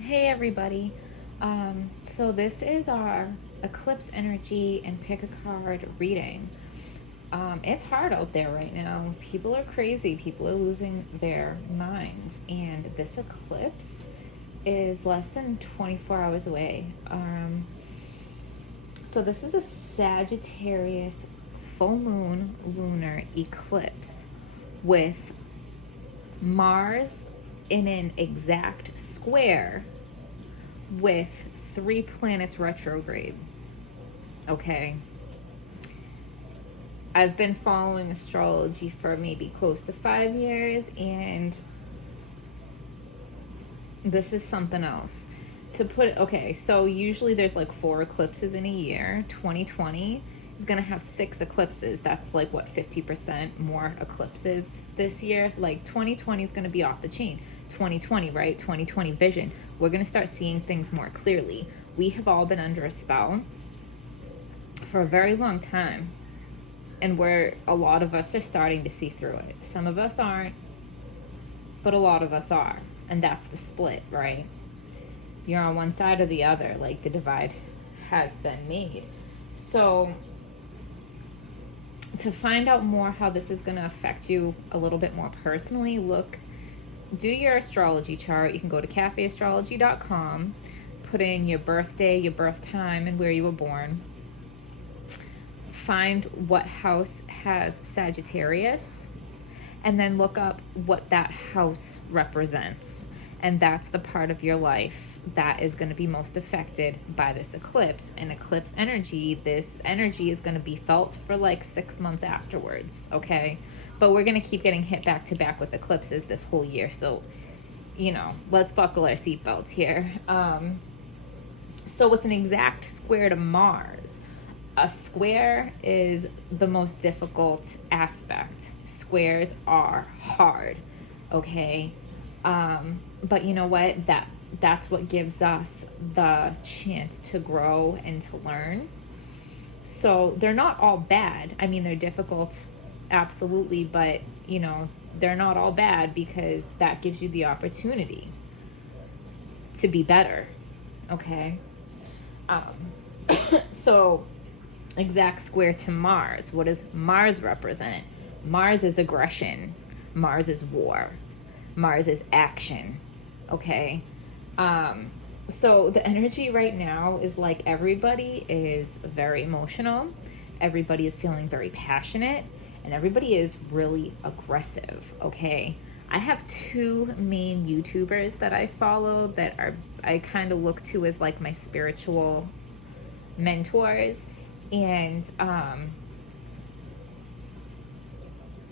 Hey everybody. So this is our eclipse energy and pick a card reading. It's hard out there right now. People are crazy. People are losing their minds. And this eclipse is less than 24 hours away. So this is a Sagittarius full moon lunar eclipse with Mars in an exact square with 3 planets retrograde. Okay. I've been following astrology for maybe close to 5 years, and this is something else. Okay, so usually there's like 4 eclipses in a year. 2020 is going to have 6 eclipses. That's like what, 50% more eclipses this year. Like 2020 is going to be off the chain. 2020, right? 2020 vision. We're going to start seeing things more clearly. We have all been under a spell for a very long time, and where a lot of us are starting to see through it. Some of us aren't, but a lot of us are. And that's the split, right? You're on one side or the other. Like, the divide has been made. So to find out more how this is going to affect you a little bit more personally, do your astrology chart. You can go to cafeastrology.com, put in your birthday, your birth time, and where you were born. Find what house has Sagittarius, and then look up what that house represents. And that's the part of your life that is going to be most affected by this eclipse. And eclipse energy, this energy is going to be felt for like 6 months afterwards, okay? But we're going to keep getting hit back to back with eclipses this whole year. So, let's buckle our seatbelts here. So with an exact square to Mars, a square is the most difficult aspect. Squares are hard, okay? But you know what? That's what gives us the chance to grow and to learn. So they're not all bad. I mean, they're difficult, absolutely, but they're not all bad, because that gives you the opportunity to be better, okay? So exact square to Mars. What does Mars represent? Mars is aggression. Mars is war. Mars is action. Okay? So the energy right now is like everybody is very emotional. Everybody is feeling very passionate. And everybody is really aggressive. Okay? I have 2 main YouTubers that I follow that I kind of look to as like my spiritual mentors. And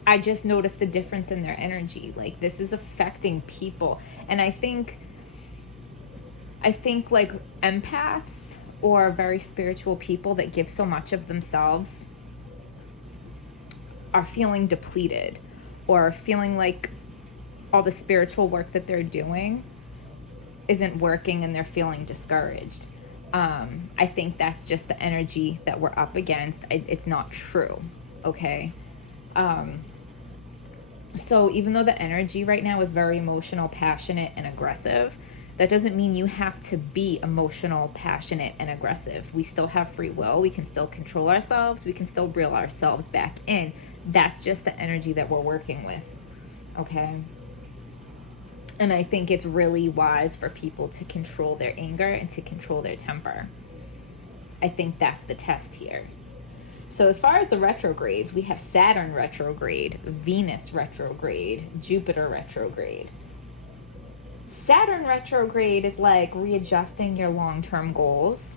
I just noticed the difference in their energy. Like, this is affecting people. And I think like empaths or very spiritual people that give so much of themselves are feeling depleted, or feeling like all the spiritual work that they're doing isn't working, and they're feeling discouraged. I think that's just the energy that we're up against. It's not true, okay? So even though the energy right now is very emotional, passionate, and aggressive, that doesn't mean you have to be emotional, passionate, and aggressive. We still have free will. We can still control ourselves. We can still reel ourselves back in. That's just the energy that we're working with, okay? And I think it's really wise for people to control their anger and to control their temper. I think that's the test here. So as far as the retrogrades, we have Saturn retrograde, Venus retrograde, Jupiter retrograde. Saturn retrograde is like readjusting your long-term goals.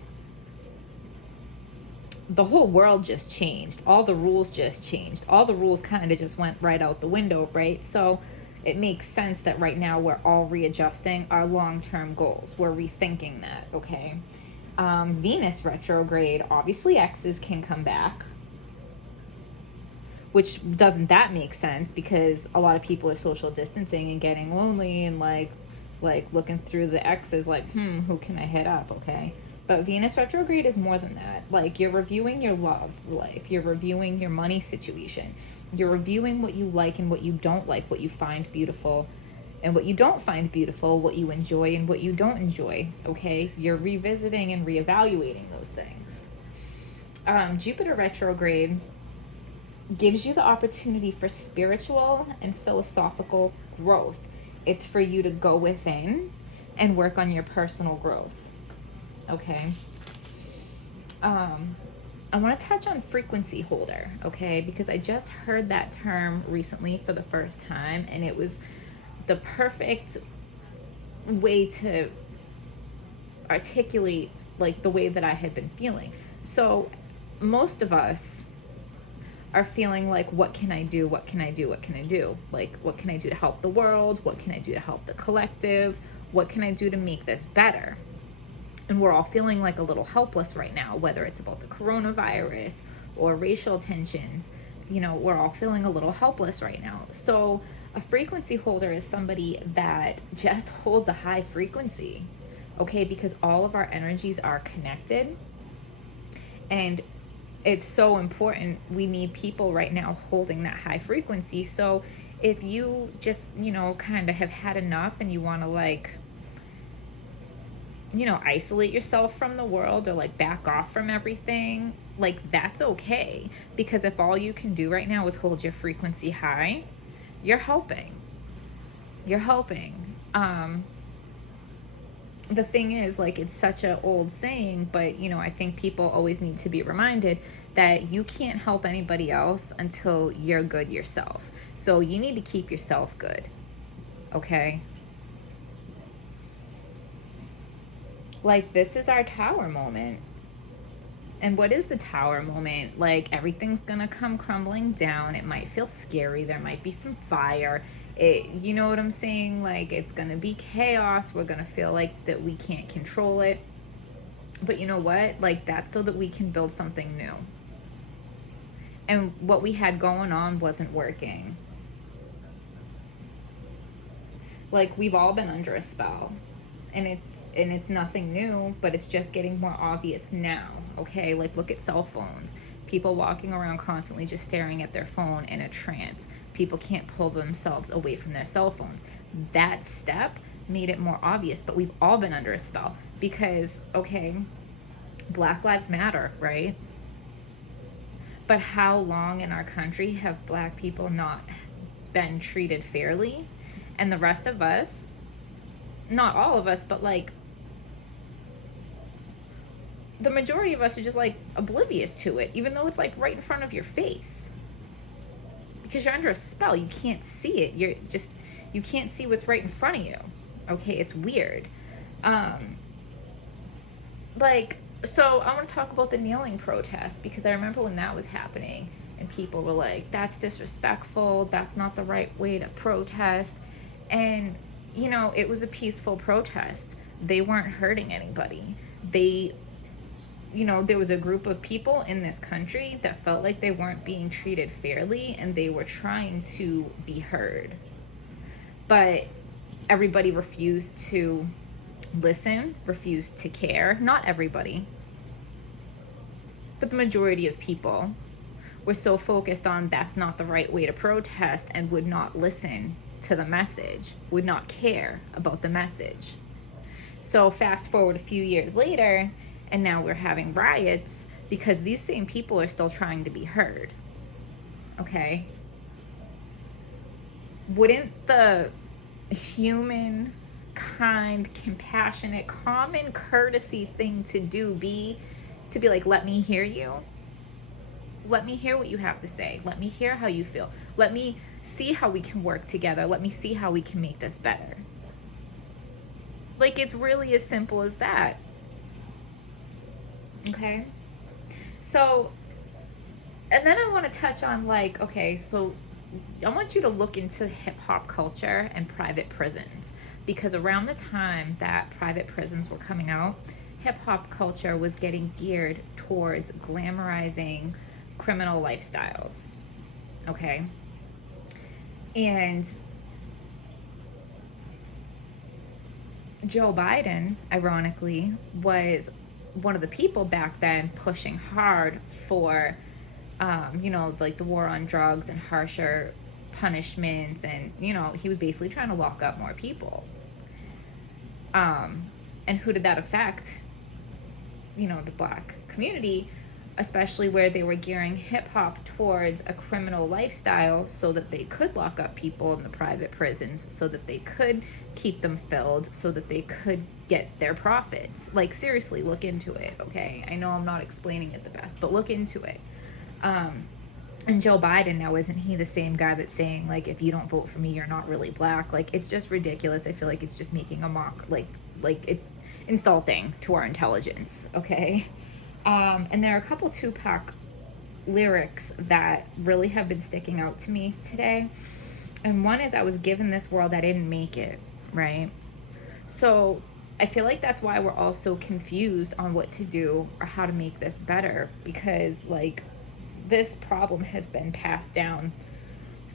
The whole world just changed. All the rules just changed. All the rules kind of just went right out the window, right? So it makes sense that right now we're all readjusting our long-term goals. We're rethinking that, okay? Venus retrograde, obviously exes can come back. Which, doesn't that make sense? Because a lot of people are social distancing and getting lonely, and like looking through the exes like, who can I hit up, okay? But Venus retrograde is more than that. Like, you're reviewing your love life. You're reviewing your money situation. You're reviewing what you like and what you don't like, what you find beautiful and what you don't find beautiful, what you enjoy and what you don't enjoy, okay? You're revisiting and reevaluating those things. Jupiter retrograde gives you the opportunity for spiritual and philosophical growth. It's for you to go within and work on your personal growth, okay? I want to touch on frequency holder, okay? Because I just heard that term recently for the first time, and it was the perfect way to articulate like the way that I had been feeling. So most of us are feeling like, what can I do? What can I do? What can I do? Like, what can I do to help the world? What can I do to help the collective? What can I do to make this better? And we're all feeling like a little helpless right now, whether it's about the coronavirus or racial tensions. You know, we're all feeling a little helpless right now. So a frequency holder is somebody that just holds a high frequency, okay? Because all of our energies are connected, and it's so important. We need people right now holding that high frequency. So if you just, you know, kind of have had enough and you want to, like, you know, isolate yourself from the world or like back off from everything, like, that's okay. Because if all you can do right now is hold your frequency high, you're helping. You're helping. The thing is, like, it's such an old saying, but, you know, I think people always need to be reminded that you can't help anybody else until you're good yourself. So you need to keep yourself good, okay? Like, this is our tower moment. And what is the tower moment? Like, everything's gonna come crumbling down. It might feel scary. There might be some fire. You know what I'm saying? Like, it's gonna be chaos. We're gonna feel like that we can't control it. But you know what? Like, that's so that we can build something new. And what we had going on wasn't working. Like, we've all been under a spell. And it's nothing new, but it's just getting more obvious now, okay? Like, look at cell phones. People walking around constantly just staring at their phone in a trance. People can't pull themselves away from their cell phones. That step made it more obvious, but we've all been under a spell because, okay, Black Lives Matter, right? But how long in our country have Black people not been treated fairly? And the rest of us, not all of us, but like the majority of us are just like oblivious to it, even though it's like right in front of your face. Because you're under a spell, you can't see it. You can't see what's right in front of you. Okay, it's weird. So I want to talk about the kneeling protest, because I remember when that was happening and people were like, that's disrespectful, that's not the right way to protest. And you know, it was a peaceful protest. They weren't hurting anybody. You know, there was a group of people in this country that felt like they weren't being treated fairly, and they were trying to be heard. But everybody refused to listen, refused to care. Not everybody, but the majority of people were so focused on that's not the right way to protest and would not listen to the message, would not care about the message. So fast forward a few years later, and now we're having riots because these same people are still trying to be heard. Okay? Wouldn't the human, kind, compassionate, common courtesy thing to do be to be like, let me hear you? Let me hear what you have to say. Let me hear how you feel. Let me see how we can work together. Let me see how we can make this better. Like, it's really as simple as that. Okay? So, and then I want to touch on, like, okay, so I want you to look into hip-hop culture and private prisons, because around the time that private prisons were coming out, hip-hop culture was getting geared towards glamorizing criminal lifestyles. Okay? And Joe Biden, ironically, was one of the people back then pushing hard for, you know, like the war on drugs and harsher punishments, and he was basically trying to lock up more people. And who did that affect? The Black community, especially where they were gearing hip-hop towards a criminal lifestyle so that they could lock up people in the private prisons, so that they could keep them filled, so that they could get their profits. Like, seriously, look into it, okay? I know I'm not explaining it the best, but look into it. And Joe Biden now, isn't he the same guy that's saying, like, if you don't vote for me, you're not really Black? Like, it's just ridiculous. I feel like it's just making a mock, like it's insulting to our intelligence, okay? And there are a couple Tupac lyrics that really have been sticking out to me today. And one is, I was given this world, I didn't make it, right? So I feel like that's why we're all so confused on what to do or how to make this better, because, like, this problem has been passed down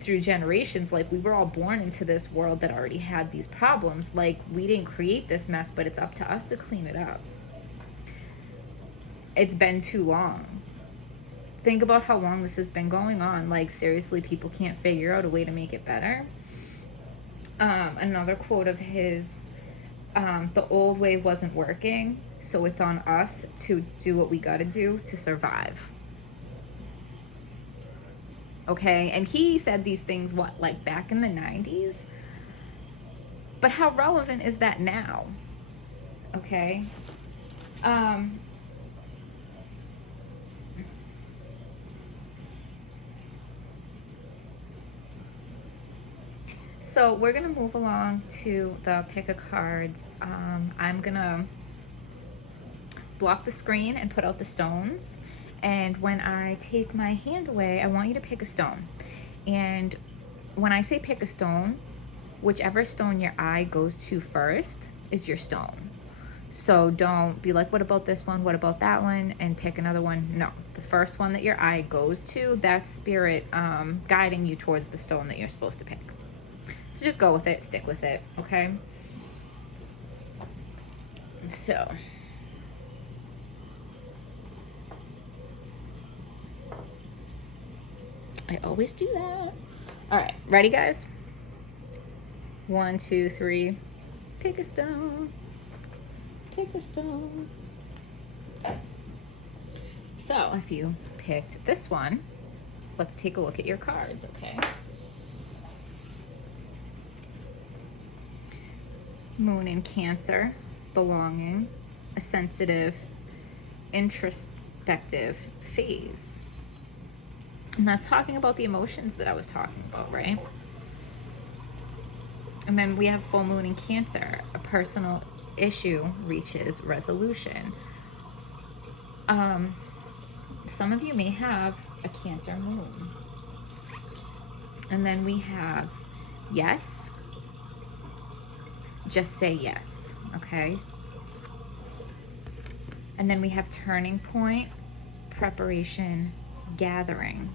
through generations. Like, we were all born into this world that already had these problems. Like, we didn't create this mess, but it's up to us to clean it up. It's been too long. Think about how long this has been going on. Like, seriously, people can't figure out a way to make it better. Another quote of his, the old way wasn't working, so it's on us to do what we gotta do to survive. Okay, and he said these things, like back in the 90s? But how relevant is that now? Okay. So we're gonna move along to the pick of cards. I'm gonna block the screen and put out the stones. And when I take my hand away, I want you to pick a stone. And when I say pick a stone, whichever stone your eye goes to first is your stone. So don't be like, what about this one? What about that one? And pick another one. No, the first one that your eye goes to, that's spirit guiding you towards the stone that you're supposed to pick. So just go with it, stick with it, okay? So I always do that. All right, ready, guys? 1, 2, 3. Pick a stone. Pick a stone. So if you picked this one, let's take a look at your cards, okay? Moon in Cancer, belonging, a sensitive, introspective phase. And that's talking about the emotions that I was talking about, right? And then we have full moon in Cancer, a personal issue reaches resolution. Some of you may have a Cancer moon. And then we have yes, just say yes, okay? And then we have turning point, preparation, gathering.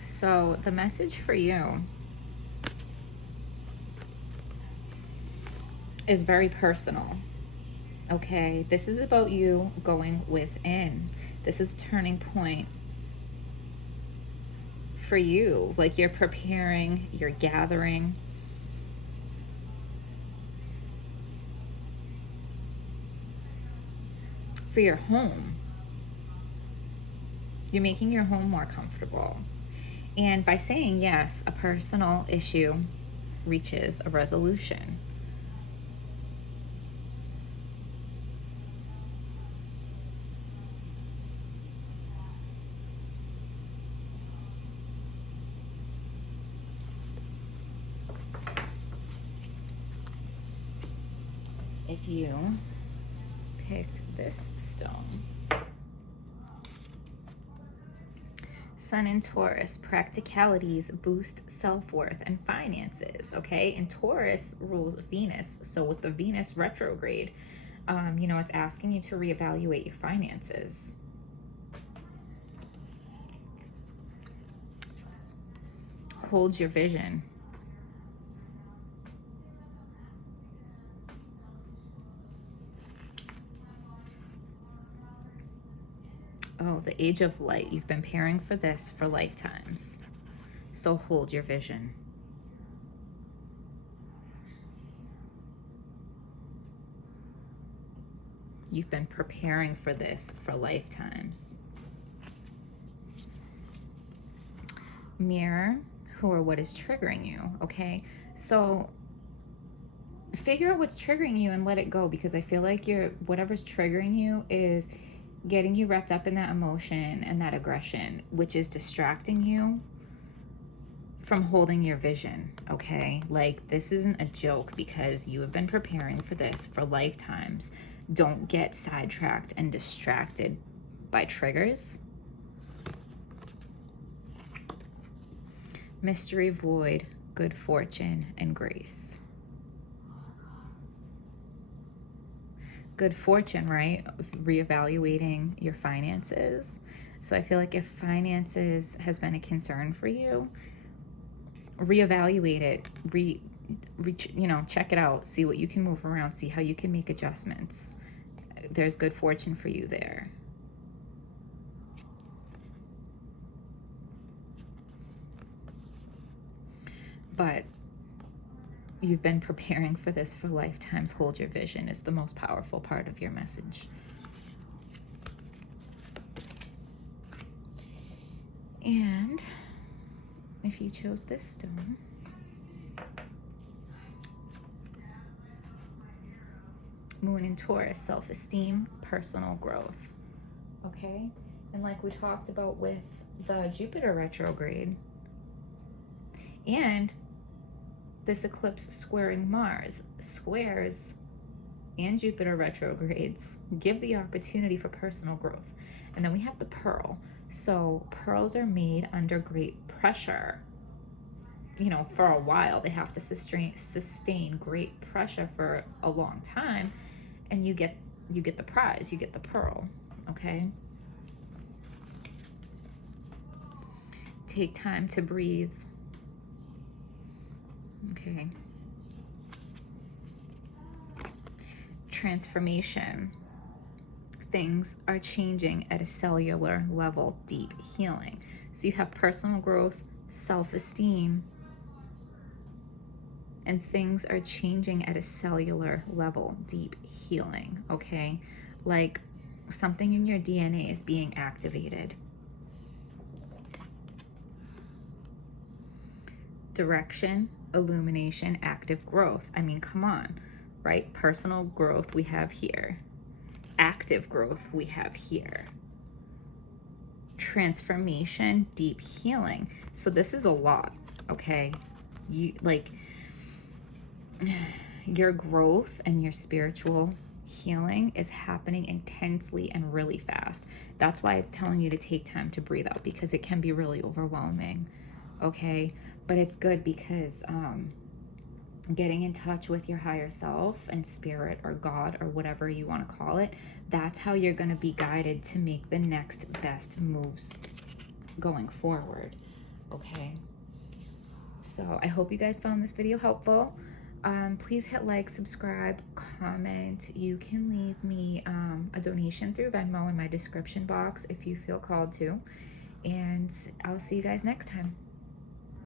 So the message for you is very personal, okay? This is about you going within. This is a turning point for you. Like, you're preparing, you're gathering. For your home. You're making your home more comfortable. And by saying yes, a personal issue reaches a resolution. If you picked this stone, Sun in Taurus, practicalities boost self-worth and finances, okay? And Taurus rules Venus. So with the Venus retrograde, it's asking you to reevaluate your finances. Hold your vision. Oh, the age of light. You've been preparing for this for lifetimes. So hold your vision. You've been preparing for this for lifetimes. Mirror, who or what is triggering you, okay? So figure out what's triggering you and let it go, because I feel like whatever's triggering you is getting you wrapped up in that emotion and that aggression, which is distracting you from holding your vision, okay? Like, this isn't a joke, because you have been preparing for this for lifetimes. Don't get sidetracked and distracted by triggers. Mystery void, good fortune, and grace. Good fortune, right? Reevaluating your finances. So I feel like if finances has been a concern for you, reevaluate it, check it out, see what you can move around, see how you can make adjustments. There's good fortune for you there. But you've been preparing for this for lifetimes. Hold your vision is the most powerful part of your message. And if you chose this stone, Moon in Taurus, self-esteem, personal growth, okay? And like we talked about with the Jupiter retrograde and this eclipse squaring Mars, squares and Jupiter retrogrades give the opportunity for personal growth. And then we have the pearl. So pearls are made under great pressure. You know, for a while, they have to sustain great pressure for a long time, and you get the prize, you get the pearl, okay? Take time to breathe, okay? Transformation. Things are changing at a cellular level, deep healing. So you have personal growth, self-esteem, and things are changing at a cellular level, deep healing, okay? Like something in your DNA is being activated. Direction, illumination, active growth. I mean, come on, right? Personal growth we have here. Active growth we have here. Transformation, deep healing. So this is a lot, okay? Your growth and your spiritual healing is happening intensely and really fast. That's why it's telling you to take time to breathe out, because it can be really overwhelming, okay? But it's good because getting in touch with your higher self and spirit or God or whatever you want to call it, that's how you're going to be guided to make the next best moves going forward, okay? So I hope you guys found this video helpful. Please hit like, subscribe, comment. You can leave me a donation through Venmo in my description box if you feel called to. And I'll see you guys next time.